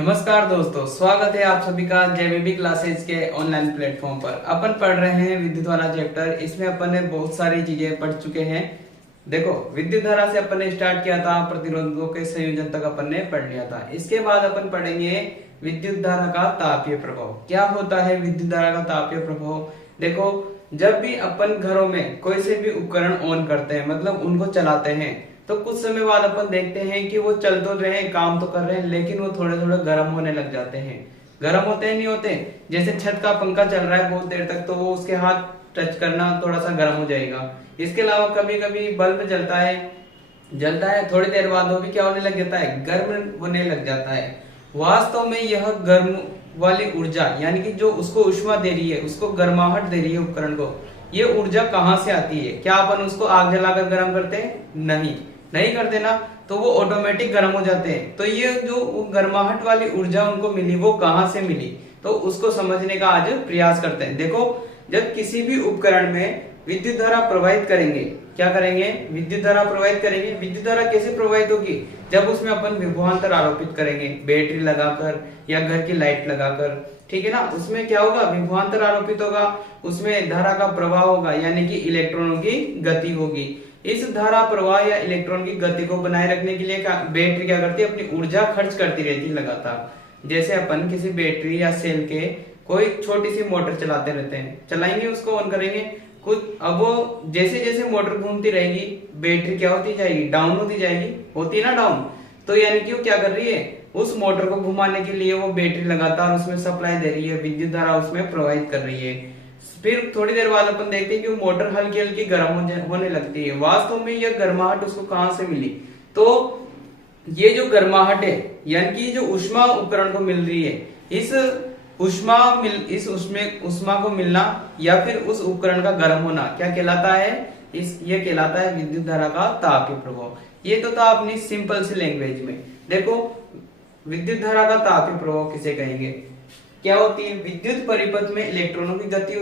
नमस्कार दोस्तों, स्वागत है आप सभी का जेबीबी क्लासेज के ऑनलाइन प्लेटफॉर्म पर। अपन पढ़ रहे हैं विद्युत वाला चैप्टर। इसमें अपन ने बहुत सारी चीजें पढ़ चुके हैं। देखो, विद्युत धारा से अपन ने स्टार्ट किया था, प्रतिरोधकों के संयोजन तक अपन ने पढ़ लिया था। इसके बाद अपन पढ़ेंगे विद्युत धारा का तापीय प्रभाव। क्या होता है विद्युत धारा का तापीय प्रभाव? देखो, जब भी अपन घरों में कोई से भी उपकरण ऑन करते हैं, मतलब उनको चलाते हैं, तो कुछ समय बाद अपन देखते हैं कि वो चल तो रहे हैं, काम तो कर रहे हैं, लेकिन वो थोड़े थोड़े गर्म होने लग जाते हैं। गर्म होते हैं नहीं होते? जैसे छत का पंखा चल रहा है बहुत देर तक, तो वो उसके हाथ टच करना थोड़ा सा गर्म हो जाएगा। इसके अलावा कभी कभी बल्ब जलता है, थोड़ी देर बाद वो भी क्या होने लग जाता है, गर्म होने लग जाता है। वास्तव में यह गर्म वाली ऊर्जा, यानी कि जो उसको ऊष्मा दे रही है, उसको गर्माहट दे रही है उपकरण को, ये ऊर्जा कहाँ से आती है? क्या अपन उसको आग जलाकर गर्म करते हैं? नहीं करते ना, तो वो ऑटोमेटिक गर्म हो जाते हैं। तो ये जो गर्माहट वाली ऊर्जा उनको मिली, वो कहाँ से मिली, तो उसको समझने का आज प्रयास करते हैं। देखो, जब किसी भी उपकरण में विद्युत धारा प्रवाहित करेंगे, क्या करेंगे? विद्युत धारा प्रवाहित करेंगे। विद्युत धारा कैसे प्रवाहित होगी? जब उसमें अपन विभवांतर आरोपित करेंगे, बैटरी लगाकर या घर की लाइट लगाकर, ठीक है ना। उसमें क्या होगा? विभवांतर आरोपित होगा, उसमें धारा का प्रवाह होगा, यानी कि इलेक्ट्रॉनों की गति होगी। इस धारा प्रवाह या इलेक्ट्रॉन की गति को बनाए रखने के लिए बैटरी क्या करती है? अपनी ऊर्जा खर्च करती रहती है लगातार। जैसे अपन किसी बैटरी या सेल के कोई छोटी सी मोटर चलाते रहते हैं, चलाएंगे, उसको ऑन करेंगे कुछ, अब वो जैसे जैसे मोटर घूमती रहेगी, बैटरी क्या होती जाएगी? डाउन होती जाएगी, होती है ना डाउन। तो यानी कि वो क्या कर रही है? उस मोटर को घुमाने के लिए वो बैटरी लगातार उसमें सप्लाई दे रही है, विद्युत धारा उसमें प्रवाहित कर रही है। फिर थोड़ी देर बाद अपन देखते हैं कि वो मोटर हल्की हल्की गर्म होने लगती है। वास्तव में यह गर्माहट उसको कहां से मिली? तो ये जो गर्माहट है, यानी कि जो ऊष्मा उपकरण को मिल रही है, इस ऊष्मा को मिलना या फिर उस उपकरण का गर्म होना क्या कहलाता है? ये कहलाता है विद्युत धारा का तापीय प्रभाव। ये तो था अपनी सिंपल सी लैंग्वेज में। देखो, विद्युत धारा का तापीय प्रभाव किसे कहेंगे? क्या होती है? विद्युत परिपथ में इलेक्ट्रॉनों की गति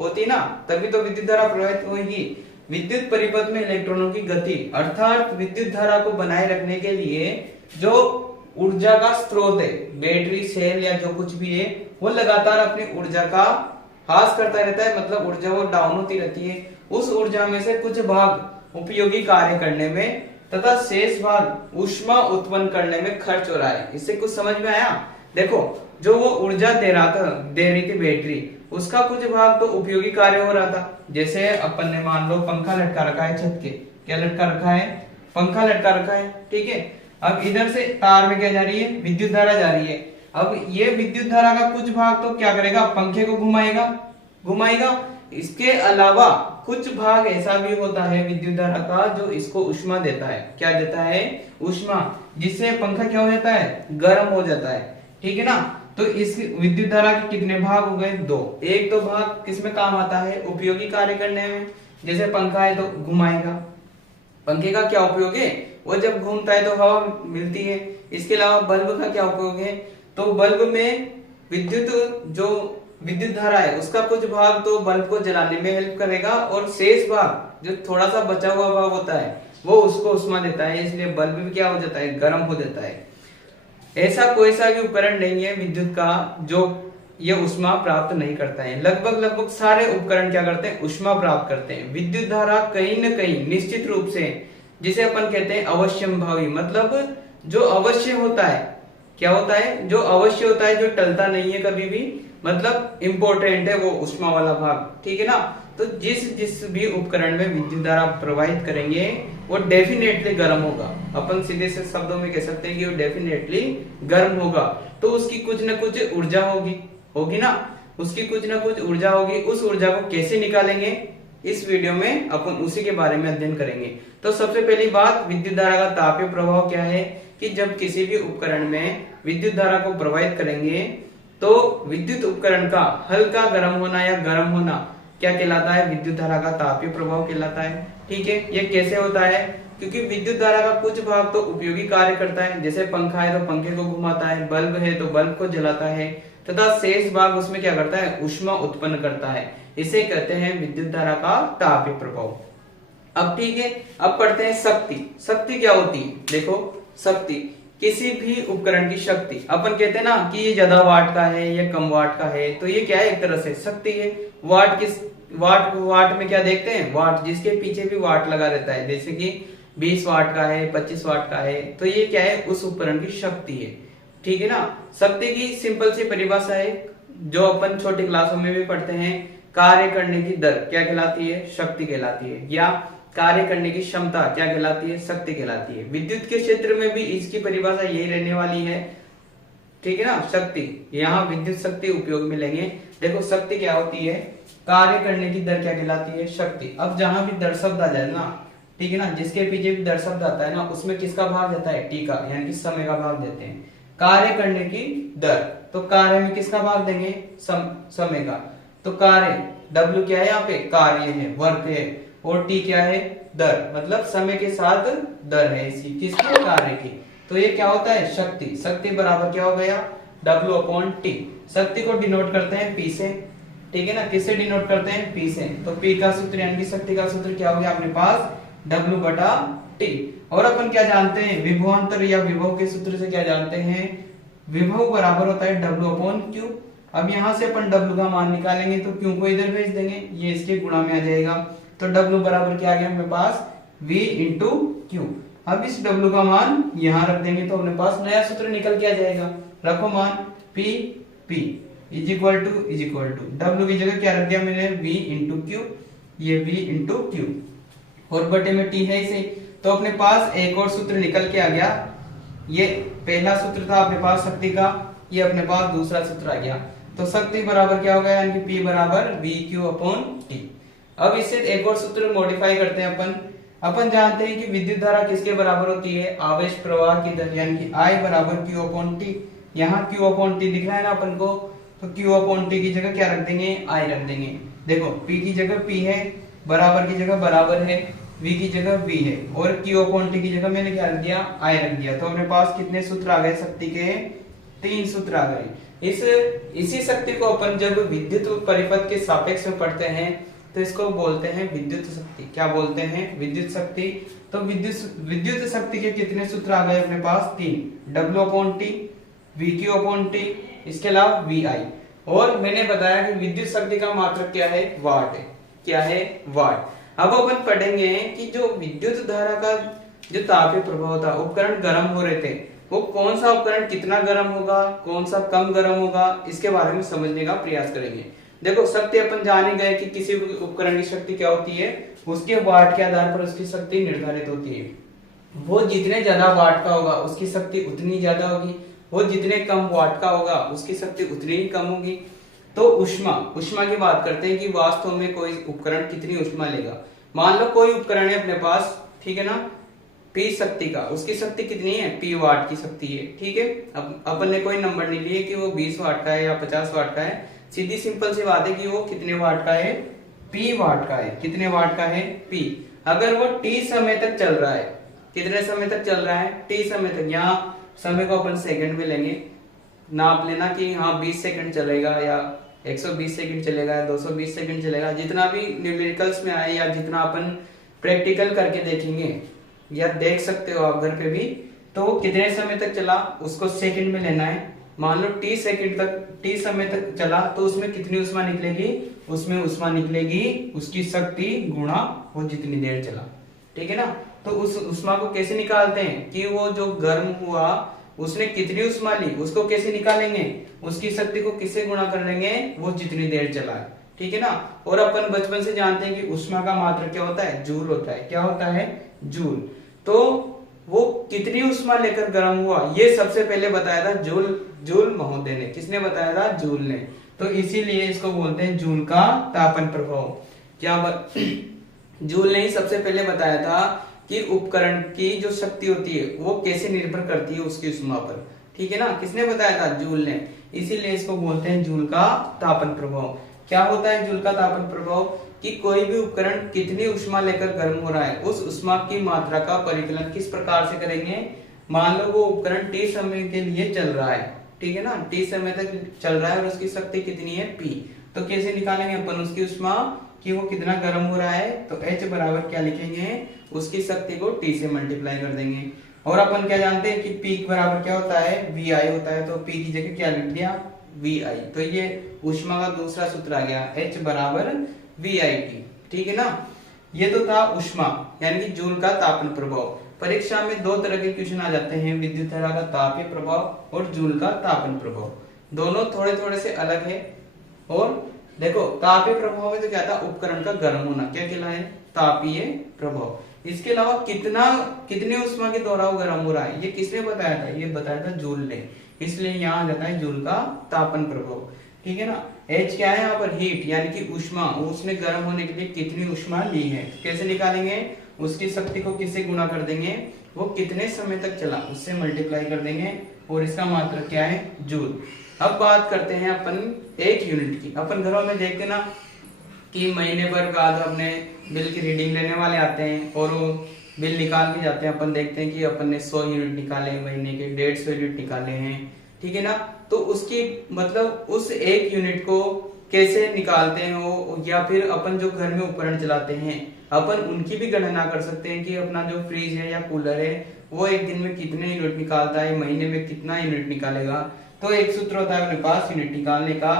होती है ना, तभी तो विद्युत धारा प्रवाहित होगी। विद्युत परिपथ में इलेक्ट्रॉनों की गति, अर्थात विद्युत धारा को बनाए रखने के लिए जो ऊर्जा का स्रोत है, बैटरी, सेल या जो कुछ भी है, वो लगातार अपनी ऊर्जा का ह्रास करता रहता है, मतलब ऊर्जा वो डाउन होती रहती है। उस ऊर्जा में से कुछ भाग उपयोगी कार्य करने में तथा शेष भाग ऊष्मा उत्पन्न करने में खर्च हो रहा है। इससे कुछ समझ में आया? देखो, जो वो ऊर्जा दे रही थी बैटरी, उसका कुछ भाग तो उपयोगी कार्य हो रहा था। जैसे अपन ने मान लो पंखा लटका रखा है छत के, क्या लटका रखा है? पंखा लटका रखा है, ठीक है। अब इधर से तार में क्या जा रही है? विद्युत धारा जा रही है। अब ये विद्युत धारा का कुछ भाग तो क्या करेगा? पंखे को घुमाएगा। इसके अलावा कुछ भाग ऐसा भी होता है विद्युत धारा का जो इसको ऊष्मा देता है। क्या देता है? ऊष्मा, जिससे पंखा क्या हो जाता है? गर्म हो जाता है, ठीक है ना। तो इस विद्युत धारा के कितने भाग हो गए? दो। एक तो भाग किसमें काम आता है? उपयोगी कार्य करने में। जैसे पंखा है तो घुमाएगा, पंखे का क्या उपयोग है? वो जब घूमता है तो हवा मिलती है। इसके अलावा बल्ब का क्या उपयोग है? तो बल्ब में विद्युत धारा है, उसका कुछ भाग तो बल्ब को जलाने में हेल्प करेगा, और शेष भाग जो थोड़ा सा बचा हुआ भाग होता है, वो उसको ऊष्मा देता है। इसलिए बल्ब भी क्या हो जाता है? गर्म हो जाता है। ऐसा कोई सा भी उपकरण नहीं है विद्युत का जो ये ऊष्मा प्राप्त नहीं करता है। लगभग सारे उपकरण क्या करते हैं? ऊष्मा प्राप्त करते हैं। विद्युत धारा कहीं न कहीं निश्चित रूप से, जिसे अपन कहते हैं अवश्यंभावी, मतलब जो अवश्य होता है, क्या होता है? जो अवश्य होता है, जो टलता नहीं है कभी भी, मतलब इंपॉर्टेंट है वो ऊष्मा वाला भाग, ठीक है ना। तो जिस भी उपकरण में विद्युत धारा प्रवाहित करेंगे, वो डेफिनेटली गर्म होगा। अपन सीधे से शब्दों में कह सकते हैं कि वो डेफिनेटली गर्म होगा। तो उसकी कुछ न कुछ ऊर्जा होगी ना, उसकी कुछ न कुछ ऊर्जा होगी। उस ऊर्जा को कैसे निकालेंगे, इस वीडियो में अपन उसी के बारे में अध्ययन करेंगे। तो सबसे पहली बात, विद्युत धारा का तापीय प्रभाव क्या है? कि जब किसी भी उपकरण में विद्युत धारा को प्रवाहित करेंगे, तो विद्युत उपकरण का हल्का गर्म होना या गर्म होना क्या कहलाता है? विद्युत धारा का तापीय प्रभाव कहलाता है, ठीक है। ये कैसे होता है? क्योंकि विद्युत धारा का कुछ भाग तो उपयोगी कार्य करता है, जैसे पंखा है तो पंखे को घुमाता है, बल्ब है तो बल्ब को जलाता है, तथा शेष भाग उसमें क्या करता है? ऊष्मा उत्पन्न करता है। इसे कहते हैं विद्युत धारा का तापीय प्रभाव। अब ठीक है, अब पढ़ते हैं शक्ति। शक्ति क्या होती है? देखो, शक्ति किसी भी उपकरण की शक्ति, अपन कहते हैं ना कि ये ज्यादा वाट का है या कम वाट का है, तो ये क्या है, एक तरह से शक्ति है। वाट में क्या देखते हैं, वाट जिसके पीछे भी वाट लगा रहता है, जैसे कि 20 वाट का है, 25 वाट का है, तो ये क्या है, उस उपकरण की शक्ति है। ठीक है ना। शक्ति की सिंपल सी परिभाषा है जो अपन छोटी क्लासों में भी पढ़ते हैं, कार्य करने की दर क्या कहलाती है, शक्ति कहलाती है, या कार्य करने की क्षमता क्या कहलाती है, शक्ति कहलाती है। विद्युत के क्षेत्र में भी इसकी परिभाषा यही रहने वाली है। ठीक है ना। शक्ति, यहाँ विद्युत शक्ति उपयोग में लेंगे। देखो शक्ति क्या होती है, कार्य करने की दर क्या कहलाती है, शक्ति। अब जहां भी दर शब्द आ जाए ना, ठीक है ना, जिसके पीछे भी दर शब्द आता है ना, उसमें किसका भाग देता है, टी का, यानी कि समय का भाग देते हैं। कार्य करने की दर, तो कार्य में किसका भाग देंगे, समय का। तो कार्य W क्या है, यहाँ पे कार्य है, वर्क है, और T क्या है, दर, मतलब समय के साथ दर है इसकी, किसकी, कार्य की। तो ये क्या होता है, शक्ति। शक्ति बराबर क्या हो गया, W/T। शक्ति को डिनोट करते हैं P से, ठीक है ना। किससे डिनोट करते हैं, P से। तो P का सूत्र यानी कि शक्ति का सूत्र क्या हो गया अपने पास, W/T। और अपन क्या जानते हैं, विभवांतर या विभव के सूत्र से क्या जानते हैं, विभव बराबर होता है W/Q। अब यहाँ से अपन W का मान निकालेंगे तो Q को इधर भेज देंगे, ये इसके गुणा में आ जाएगा। तो W बराबर क्या आ गया अपने पास, V × Q। अब इस W का मान यहाँ रख देंगे तो अपने पास नया सूत्र निकल के आ जाएगा। रखो मान, P is equal to W की जगह क्या रख दिया मैंने, V × Q, ये V × Q, और बटे में T है इसे। तो अपने पास एक और सूत्र निकल के आ गया। ये पहला सूत्र था अपने पास शक्ति का, ये अपने पास दूसरा सूत्र आ गया। तो शक्ति बराबर क्या हो गया, यानी कि P बराबर VQ/T। अब इससे एक और सूत्र मॉडिफाई करते हैं अपन जानते हैं कि विद्युत धारा किसके बराबर होती है, आवेश प्रवाह की दर, यानी कि I बराबर Q/T। यहाँ Q/T दिख रहा है ना अपन को, तो Q/T की जगह क्या रख देंगे, I रख देंगे। देखो P की जगह P है, बराबर की जगह बराबर है, V की जगह V है, और Q/T की जगह मैंने क्या रख दिया, I रख दिया। तो अपने पास कितने सूत्र आ गए शक्ति के, 3 सूत्र आ गए। इसी शक्ति को अपन जब विद्युत परिपथ के सापेक्ष में पढ़ते हैं तो इसको बोलते हैं विद्युत शक्ति। क्या बोलते हैं, विद्युत शक्ति। तो विद्युत शक्ति के कितने सूत्र आ गए अपने पास, 3, W/T, VQ/T, इसके अलावा VI। और मैंने बताया कि विद्युत शक्ति का मात्रक क्या है, वाट है। क्या है, वाट। अब अपन पढ़ेंगे कि जो विद्युत धारा का जो तापीय प्रभाव था, उपकरण गर्म हो रहे थे, वो कौन सा उपकरण कितना गर्म होगा, कौन सा कम गर्म होगा, इसके बारे में समझने का प्रयास करेंगे। देखो शक्ति अपन जान ही गए कि किसी उपकरण की शक्ति क्या होती है, उसके वाट के आधार पर उसकी शक्ति निर्धारित होती है। वो जितने ज्यादा वाट का होगा उसकी शक्ति उतनी ज्यादा होगी, वो जितने कम वाट का होगा उसकी शक्ति उतनी ही कम होगी। तो उष्मा की बात करते हैं कि वास्तव में कोई उपकरण कितनी उष्मा लेगा। मान लो कोई उपकरण है अपने पास, ठीक है ना, P शक्ति का, उसकी शक्ति कितनी है, P वाट की शक्ति है। ठीक है। अब अपन ने कोई नंबर नहीं लिए कि वो 20 वाट का है या 50 वाट का है, सीधी सिंपल सी बात है कि वो कितने वाट का है, P वाट का है। कितने वाट का है, P। अगर वो T समय तक चल रहा है, कितने समय तक चल रहा है, T समय तक। यहाँ समय को अपन सेकंड में लेंगे, नाप लेना कि हाँ 20 सेकंड चलेगा या 120 सेकंड चलेगा या 220 सेकंड चलेगा, जितना भी न्यूमेरिकल्स में आए या जितना अपन प्रैक्टिकल करके देखेंगे या देख सकते हो आप घर पे भी, तो कितने समय तक चला उसको सेकंड में लेना है। मान लो T समय तक चला तो उसमें कितनी उष्मा निकलेगी, उसमें उष्मा निकलेगी उसकी शक्ति गुणा वो जितनी देर चला। ठीक है ना। तो उस उष्मा को कैसे निकालते हैं कि वो जो गर्म हुआ उसने कितनी उष्मा ली, उसको कैसे निकालेंगे, उसकी शक्ति को किससे गुणा कर लेंगे, वो जितनी देर चला है। ठीक है ना। और अपन बचपन से जानते हैं कि उष्मा का मात्रक क्या होता है, जूल होता है। क्या होता है, जूल। तो वो कितनी उष्मा लेकर गर्म हुआ ये सबसे पहले बताया था जूल महोदय ने। किसने बताया था, जूल ने। तो इसीलिए इसको बोलते हैं जूल का तापन प्रभाव। क्या जूल ने ही सबसे पहले बताया था कि उपकरण की जो शक्ति होती है वो कैसे निर्भर करती है उसकी उष्मा पर। ठीक है ना। किसने बताया था, जूल ने। इसीलिए इसको बोलते हैं जूल का तापन प्रभाव। क्या होता है जूल का तापन प्रभाव, कि कोई भी उपकरण कितनी उष्मा लेकर गर्म हो रहा है, उस उष्मा की मात्रा का परिकलन किस प्रकार से करेंगे। मान लो वो उपकरण T समय के लिए चल रहा है, ठीक है ना, T समय तक चल रहा है और उसकी शक्ति कितनी है, P। तो कैसे निकालेंगे अपन उसकी उष्मा कि वो कितना गर्म हो रहा है। तो H बराबर क्या लिखेंगे, उसकी शक्ति को T से मल्टीप्लाई कर देंगे। और अपन क्या जानते हैं कि P बराबर क्या होता है, VI होता है, तो P की जगह क्या लिख दिया, VI। तो ये ऊष्मा का दूसरा सूत्र आ गया, H बराबर VIT। ठीक है ना। ये तो था ऊष्मा यानी कि जूल का तापन प्रभाव। परीक्षा में दो तरह के क्वेश्चन आ जाते हैं, विद्युत धारा का तापीय प्रभाव और जूल का तापन प्रभाव। दोनों थोड़े थोड़े से अलग है। और देखो तापीय प्रभाव में तो क्या था, उपकरण का गर्म होना, क्या कहलाए, तापीय प्रभाव। इसके अलावा कितने ऊष्मा के द्वारा वो गर्म हो रहा है, ये किसने बताया था, ये बताया था जूल ने। इसलिए यहाँ आ जाता है जूल का तापन प्रभाव। ठीक है ना। H क्या है यहाँ पर, हीट यानी कि ऊष्मा, उसने गर्म होने के लिए कितनी ऊष्मा ली है। कैसे निकालेंगे, उसकी शक्ति को किससे गुणा कर देंगे, वो कितने समय तक चला उससे मल्टीप्लाई कर देंगे, और इसका मात्रक क्या है, जूल। अब बात करते हैं अपन एक यूनिट की। अपन घरों में देखते ना कि महीने भर बाद अपने बिल की रीडिंग लेने वाले आते हैं और वो बिल निकाल के जाते हैं। अपन देखते हैं कि अपन ने 100 यूनिट निकाले महीने के, 150 यूनिट निकाले हैं। ठीक है ना। तो उसकी मतलब उस एक यूनिट को कैसे निकालते हैं वो, या फिर अपन जो घर में उपकरण चलाते हैं अपन उनकी भी गणना कर सकते हैं कि अपना जो फ्रिज है या कूलर है वो एक दिन में कितने यूनिट निकालता है, महीने में कितना यूनिट निकालेगा। तो एक सूत्र होता है अपने पास यूनिट निकालने का।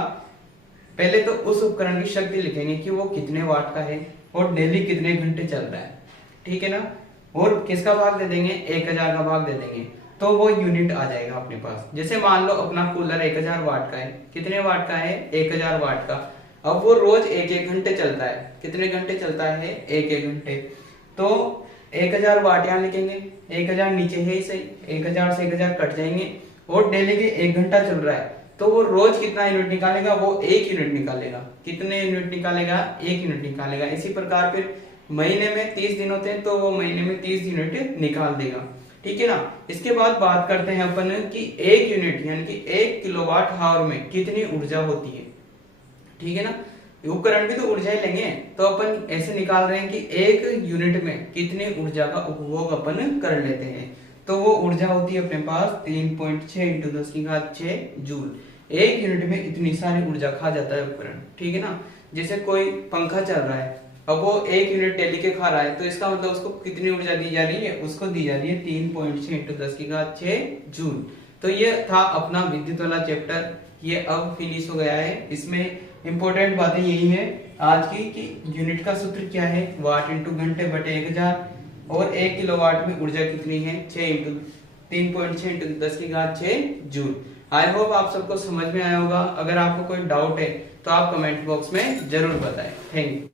पहले तो उस उपकरण की शक्ति लिखेंगे कि वो कितने वाट का है और डेली कितने घंटे चल रहा है। ठीक है ना। और किसका भाग दे देंगे, 1000 का भाग दे देंगे, तो वो यूनिट आ जाएगा अपने पास। जैसे मान लो अपना कूलर 1000 वाट का है, कितने वाट का है, 1000 वाट का। अब वो रोज 1-1 घंटे चलता है, कितने घंटे चलता है, 1-1 घंटे। तो 1000 वाट यहाँ लिखेंगे, 1000 नीचे है ही सही, 1000 से 1000 कट जाएंगे, और डेली के 1 घंटा चल रहा है, तो वो रोज कितना यूनिट निकालेगा, वो 1 यूनिट निकालेगा। कितने यूनिट निकालेगा, 1 यूनिट निकालेगा। इसी प्रकार फिर महीने में 30 दिन होते हैं, तो वो महीने में 30 यूनिट निकाल देगा। ठीक है ना। इसके बाद बात करते हैं अपन कि 1 यूनिट यानी कि 1 किलोवाट हावर में कितनी ऊर्जा होती है। ठीक है ना। उपकरण भी तो ऊर्जा ही लेंगे, तो अपन ऐसे निकाल रहे हैं कि 1 यूनिट में कितनी ऊर्जा का उपभोग अपन कर लेते हैं। तो वो ऊर्जा होती है अपने पास 3.6 × 10⁶ जूल। 1 यूनिट में इतनी सारी ऊर्जा खा जाता है उपकरण। ठीक है ना। जैसे कोई पंखा चल रहा है, अब वो 1 यूनिट डेली के खा रहा है, तो इसका मतलब उसको कितनी ऊर्जा दी जा रही है, उसको दी जा रही है 3.6 × 10⁶ जूल। तो ये था अपना विद्युत वाला चैप्टर, ये अब फिनिश हो गया है। इसमें इंपॉर्टेंट बातें यही है आज की कि यूनिट का सूत्र क्या है, वाट × घंटे बटे 1000, और 1 किलोवाट में ऊर्जा कितनी है, 3.6 × 10⁶ जूल। आई होप आप सबको समझ में आया होगा। अगर आपको कोई डाउट है तो आप कमेंट बॉक्स में जरूर बताएं। Thank you.